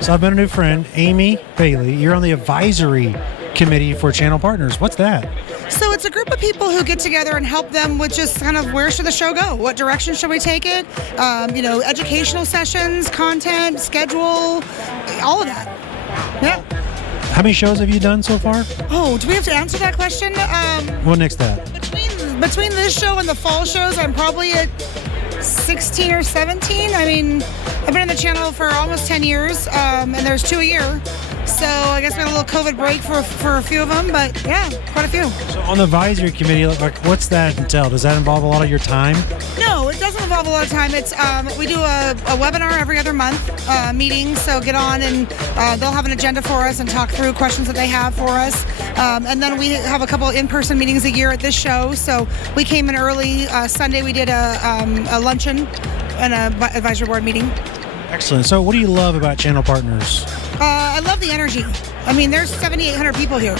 So I've met a new friend, Amy Bailey. You're on the advisory committee for channel partners. What's that? So it's a group of people who get together and help them with just kind of where should the show go? What direction should we take it? Educational sessions, content, schedule, all of that. Yeah. How many shows have you done so far? Oh, do we have to answer that question? What next that? Between this show and the fall shows, I'm probably at 16 or 17. I mean, I've been on the channel for almost 10 years, and there's 2 a year. So I guess we had a little COVID break for a few of them, but yeah, quite a few. So on the advisory committee, like, what's that entail? Does that involve a lot of your time? No, it doesn't involve a lot of time. It's we do a webinar every other month meeting, so get on and they'll have an agenda for us and talk through questions that they have for us. And then we have a couple in-person meetings a year at this show. So we came in early. Sunday we did a luncheon and a advisory board meeting. Excellent. So what do you love about channel partners? I love the energy. I mean, there's 7,800 people here.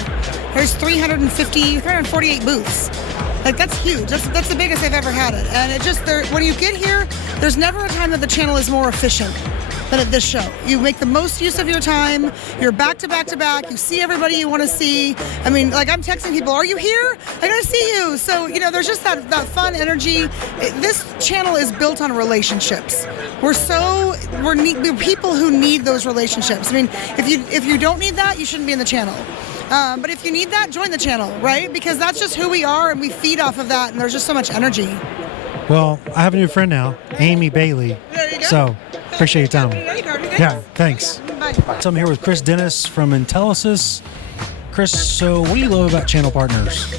There's 348 booths. Like, that's huge. That's the biggest I've ever had it. And it just, when you get here, there's never a time that the channel is more efficient than at this show. You make the most use of your time. You're back to back to back. You see everybody you want to see. I mean, like, I'm texting people, are you here? I gotta see you. So, there's just that fun energy. This channel is built on relationships. We're people who need those relationships. I mean, if you don't need that, you shouldn't be in the channel. But if you need that, join the channel, right? Because that's just who we are, and we feed off of that, and there's just so much energy. Well, I have a new friend now, Amy Bailey. There you go. So, appreciate your time. Yeah, thanks. Bye. So I'm here with Chris Dennis from Intelisys. Chris, so what do you love about channel partners?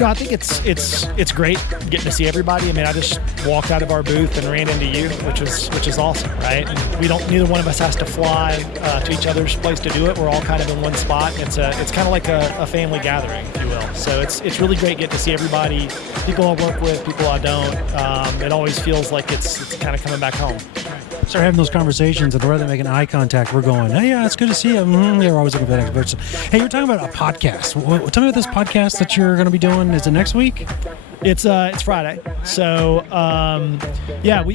I think it's great getting to see everybody. I mean, I just walked out of our booth and ran into you, which is awesome, right? And neither one of us has to fly to each other's place to do it. We're all kind of in one spot. It's kind of like a family gathering, if you will. So it's really great getting to see everybody, people I work with, people I don't. It always feels like it's kind of coming back home. Start having those conversations, and rather than making eye contact, we're going, hey, yeah, it's good to see you. They're always looking for the next person. Hey, you're talking about a podcast. Tell me about this podcast that you're going to be doing. Is it next week? It's Friday. So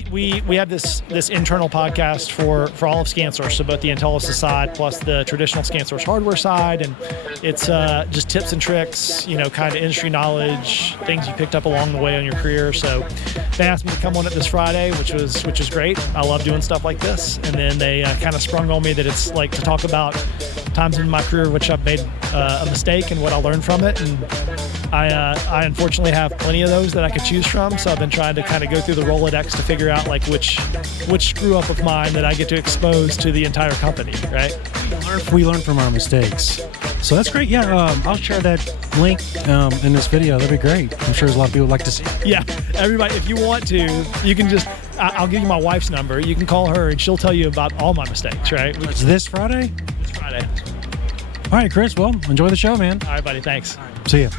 we have this internal podcast for all of ScanSource, so both the Intelisys side plus the traditional ScanSource hardware side, and it's just tips and tricks, kind of industry knowledge, things you picked up along the way on your career. So they asked me to come on it this Friday, which is great. I love doing stuff like this, and then they kind of sprung on me that it's like to talk about times in my career which I've made a mistake and what I learned from it, and I unfortunately have plenty of those that I could choose from, so I've been trying to kind of go through the Rolodex to figure out like which screw up of mine that I get to expose to the entire company, right? We learn from our mistakes. So that's great. Yeah, I'll share that link in this video. That'd be great. I'm sure there's a lot of people who'd like to see it. Yeah, everybody, if you want to, you can just, I'll give you my wife's number. You can call her and she'll tell you about all my mistakes, right? It's this Friday? This Friday. All right, Chris. Well, enjoy the show, man. All right, buddy. Thanks. See ya.